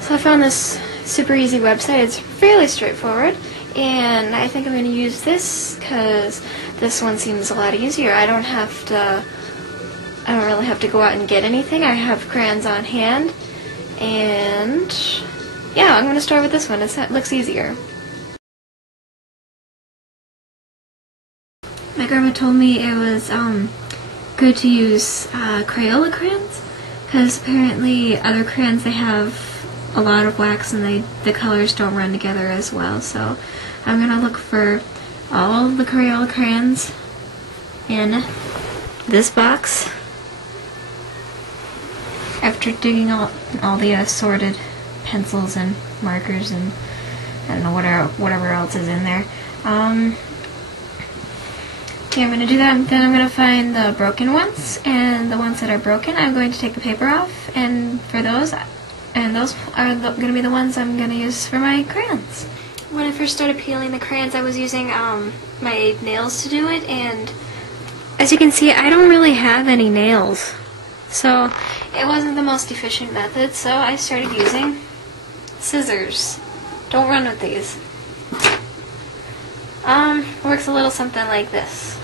So I found this super easy website. It's fairly straightforward, and I think I'm going to use this because this one seems a lot easier. I don't really have to go out and get anything. I have crayons on hand, and yeah, I'm going to start with this one. It looks easier. My grandma told me it was good to use Crayola crayons because apparently other crayons, they have a lot of wax and the colors don't run together as well. So I'm going to look for all the Crayola crayons in this box. After digging all the assorted pencils and markers and I don't know whatever else is in there. Okay, I'm going to do that, then I'm going to find the broken ones, and the ones that are broken I'm going to take the paper off, and for those, and those are going to be the ones I'm going to use for my crayons. When I first started peeling the crayons, I was using my nails to do it, and as you can see, I don't really have any nails. So it wasn't the most efficient method, so I started using scissors. Don't run with these. Works a little something like this.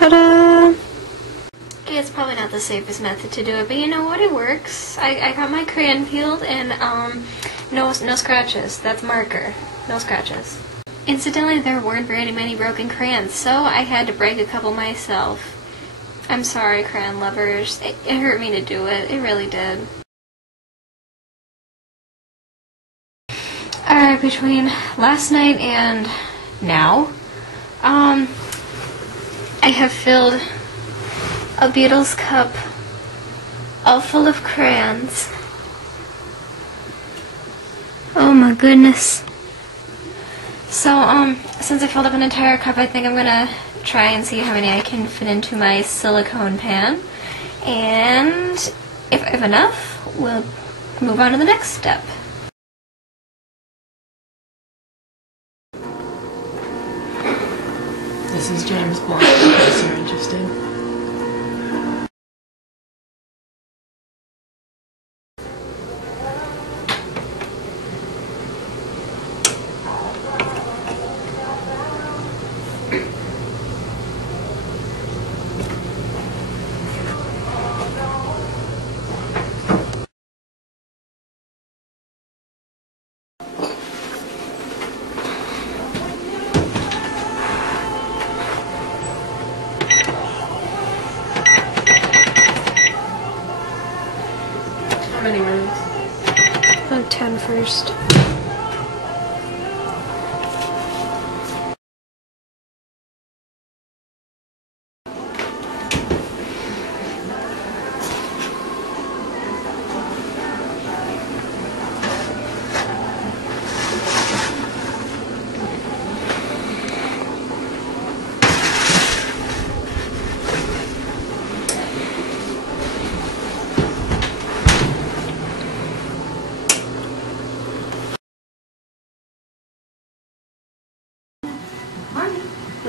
Ta-da! It's probably not the safest method to do it, but you know what? It works. I got my crayon peeled and no scratches. That's marker. No scratches. Incidentally, there weren't very many broken crayons, so I had to break a couple myself. I'm sorry, crayon lovers. It hurt me to do it. It really did. Alright, between last night and now, I have filled a Beatles cup all full of crayons. Oh my goodness. So, since I filled up an entire cup, I think I'm gonna try and see how many I can fit into my silicone pan. And if I have enough, we'll move on to the next step. This is James Bond, in case you're interested. How many rounds? On 10 first.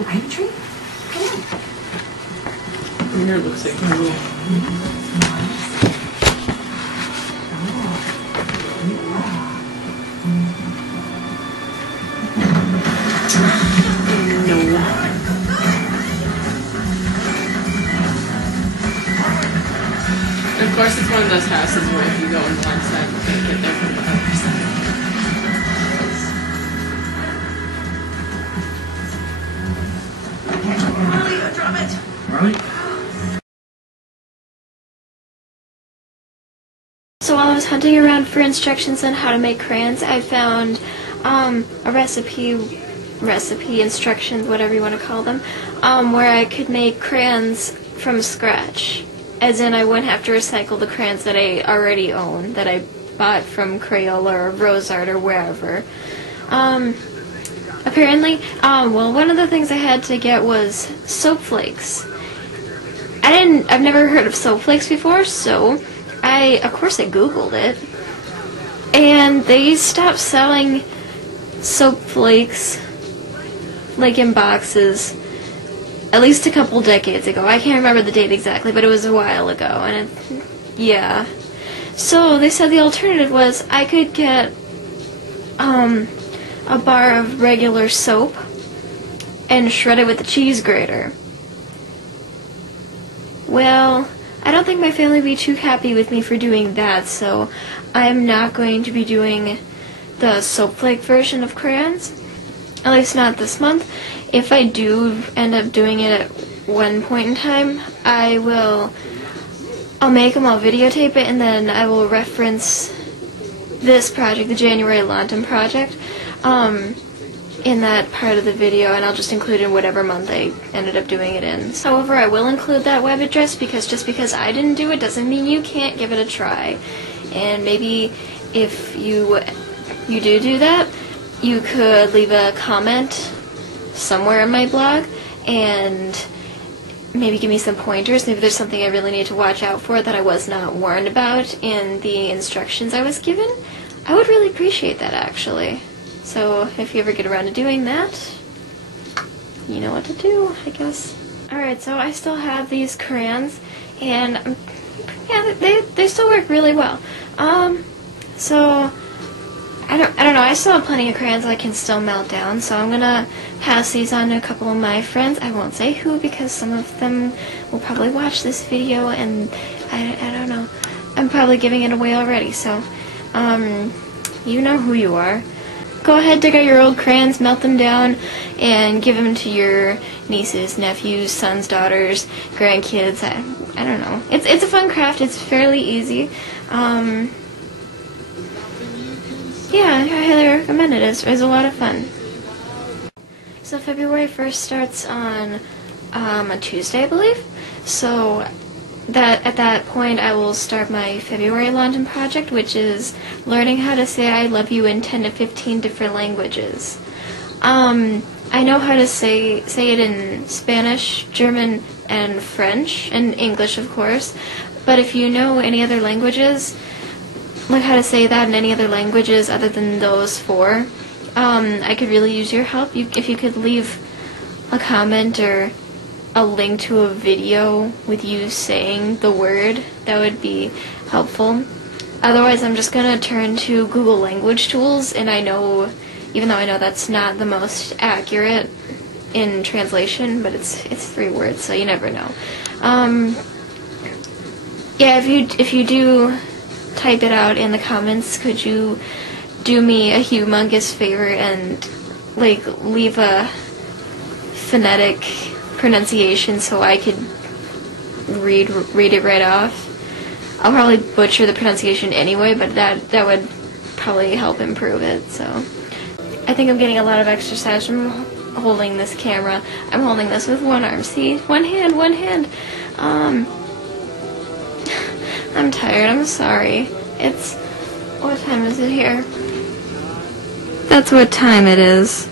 Pine tree? Come on. Here it looks like a little. Of course, it's one of those houses where if you go on one side, you can't get there from the other side. gotta drop it. Right? So while I was hunting around for instructions on how to make crayons, I found a recipe instructions, whatever you want to call them, where I could make crayons from scratch. As in, I wouldn't have to recycle the crayons that I already own, that I bought from Crayon or Rosart or wherever. Apparently, well, one of the things I had to get was soap flakes. I've never heard of soap flakes before, so of course I Googled it. And they stopped selling soap flakes, like in boxes, at least a couple decades ago. I can't remember the date exactly, but it was a while ago, and yeah. So they said the alternative was I could get a bar of regular soap and shred it with a cheese grater. Well, I don't think my family would be too happy with me for doing that, so I'm not going to be doing the soap flake version of crayons, at least not this month. If I do end up doing it at one point in time, I'll make them, I'll videotape it, and then I will reference this project, the January L.O.N.T.E.M project, in that part of the video, and I'll just include in whatever month I ended up doing it in. However, I will include that web address because just because I didn't do it doesn't mean you can't give it a try. And maybe if you do that, you could leave a comment somewhere in my blog and maybe give me some pointers. Maybe there's something I really need to watch out for that I was not warned about in the instructions I was given. I would really appreciate that, actually. So if you ever get around to doing that, you know what to do, I guess. Alright, so I still have these crayons, and yeah, they still work really well. So I don't know, I still have plenty of crayons I can still melt down, so I'm gonna pass these on to a couple of my friends. I won't say who because some of them will probably watch this video, and I don't know. I'm probably giving it away already, so you know who you are. Go ahead, dig out your old crayons, melt them down, and give them to your nieces, nephews, sons, daughters, grandkids. I don't know. It's a fun craft. It's fairly easy. Yeah, I highly recommend it. It's a lot of fun. So February 1st starts on a Tuesday, I believe. So at that point I will start my February L.O.N.T.E.M project, which is learning how to say I love you in 10 to 15 different languages. I know how to say it in Spanish, German, and French, and English, of course. But if you know any other languages, like how to say that in any other languages other than those four, I could really use your help. If you could leave a comment or a link to a video with you saying the word, that would be helpful. Otherwise, I'm just going to turn to Google Language Tools, and I know, even though I know that's not the most accurate in translation, but it's 3 words, so you never know. Yeah, if you do type it out in the comments, could you do me a humongous favor and like leave a phonetic pronunciation so I could read it right off? I'll probably butcher the pronunciation anyway, but that would probably help improve it. So I think I'm getting a lot of exercise from holding this camera. I'm holding this with one arm. See, one hand. I'm tired. I'm sorry. What time is it here? That's what time it is.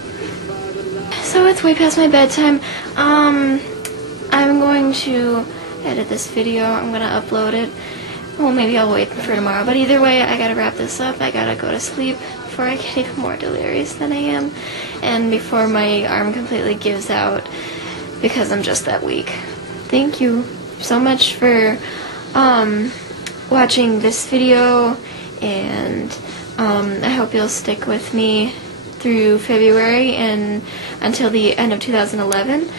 So it's way past my bedtime. I'm going to edit this video. I'm going to upload it. Well, maybe I'll wait for tomorrow. But either way, I gotta wrap this up. I gotta go to sleep before I get even more delirious than I am. And before my arm completely gives out because I'm just that weak. Thank you so much for watching this video, and I hope you'll stick with me through February and until the end of 2011.